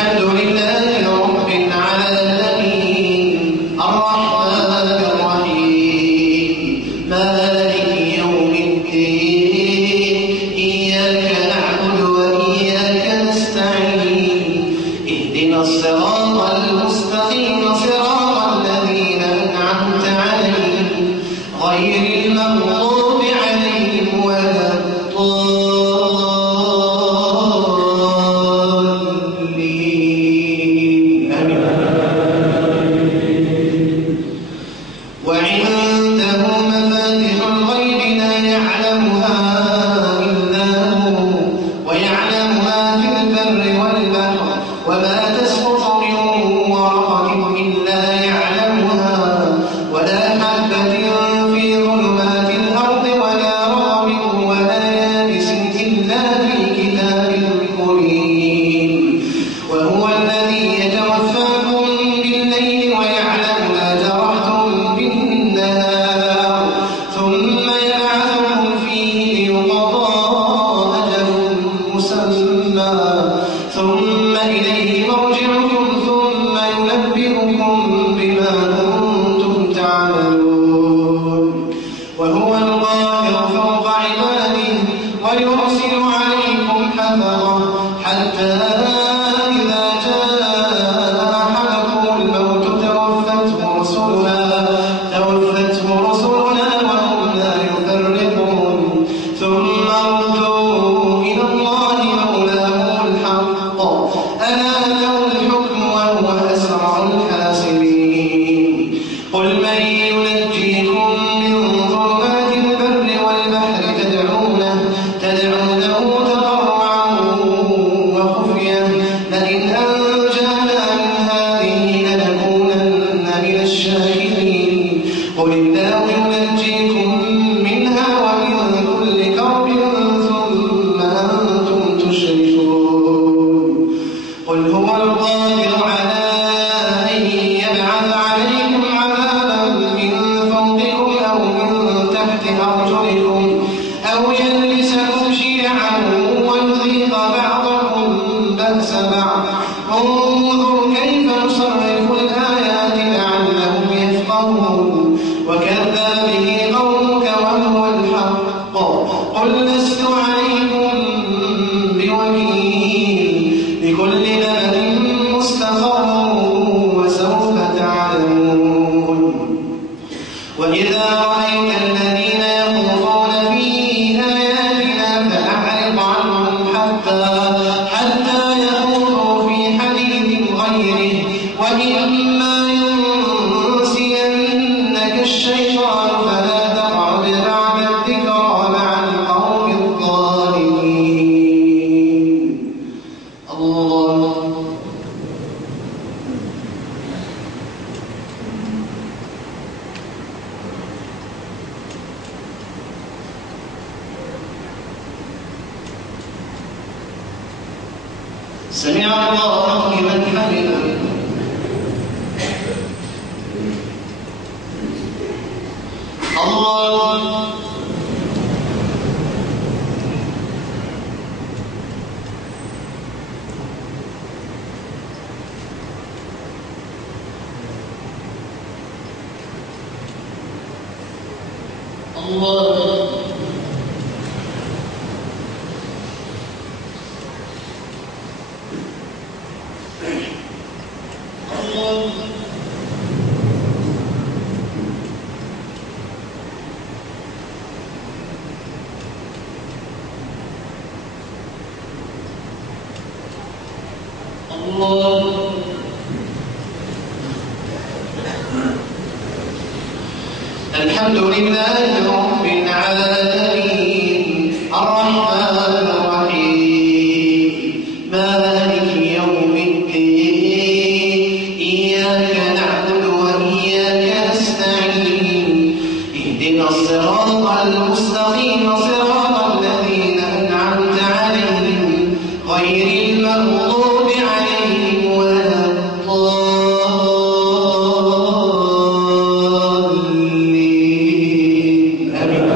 الحمد لله رب العالمين الرحمن الرحيم مالك يوم الدين إياك نعبد وإياك نستعين اهدنا الصراط المستقيم صراط الذين أنعمت عليهم غير المغضوب عليهم ولا الضالين آمين. وعنده مفاتح الغيب لا يعلمها إلا هو ويعلم ما في البر والبحر وما تسقط من ورقة إلا يعلمها ولا حبة في ظلمات الأرض ولا رطب ولا يابس إلا في كتاب مبين. وهو الذي يتوفاكم بالليل ويعلم ما جرحتم بالنهار ثم يبعثكم فيه ليقضى أجل مسمى ثم إليه مرجعكم ثم ينبئكم بما كنتم تعملون. وهو القاهر فوق عباده ويرسل عليكم حفظه حتى إذا جاء أحدكم الموت توفته رسلنا وهم لا يفرقون ثم ردوا إلى الله مولاهم الحق ألا له الحكم وهو أسرع الحاسبين. قل من ينجيكم من ظلمات البر والبحر تدعونه تضرعا وخفية لئن أنجانا من هذه لنكونن من الشاكرين. قل الله ينجيكم منها ومن كل كرب ثم أنتم تشركون. قل هو القادر على أن يبعث عليكم عذابا من فوقكم أو من تحت أرجلكم أو يلبسكم شيعا ويذيق بعضكم بأس بعض. انظر كيف نصرف الآيات لعلهم يفقهون. وكذب به قومك وهو الحق قل لست عليكم بوكيل لكل نبأ مستقر وسوف تعلمون. وإذا رأيت الذين يخوضون في آياتنا فأعرض عنهم حتى يخوضوا في حديث غيره وإما ينسينك الشيطان فلا تقعد بعد الذكرى مع القوم الظالمين. الله سمع الله لمن حمده. الله الله الله الحمد لله رب العالمين الرحمن الرحيم مالك يوم الدين إياك نعبد وإياك نستعين اهدنا الصراط المستقيم صراط الذين أنعمت عليهم غير المغضوب عليهم ولا الضالين آمين.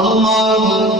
الله